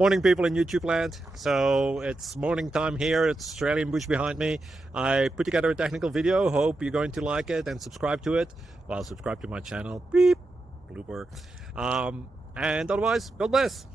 Morning, people in YouTube land. So it's morning time here. It's Australian bush behind me. I put together a technical video. Hope you're going to like it and subscribe to it. Well, subscribe to my channel. Beep. Blooper. And otherwise, God bless.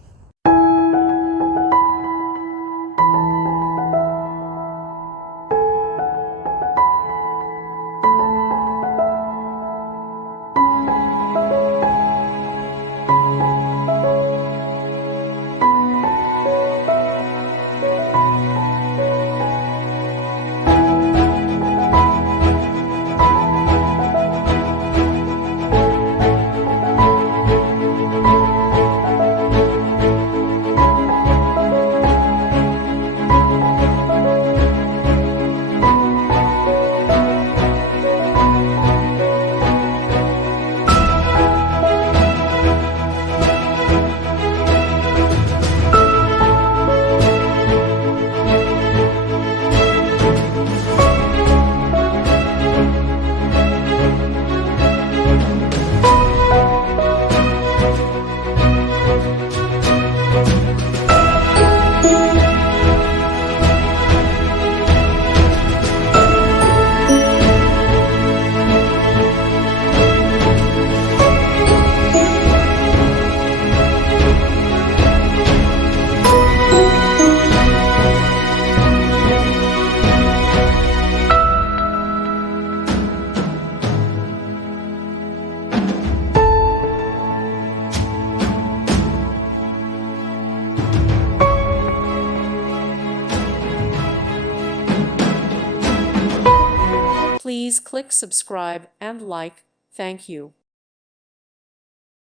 Please click subscribe and like. Thank you.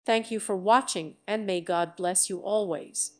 Thank you for watching, and may God bless you always.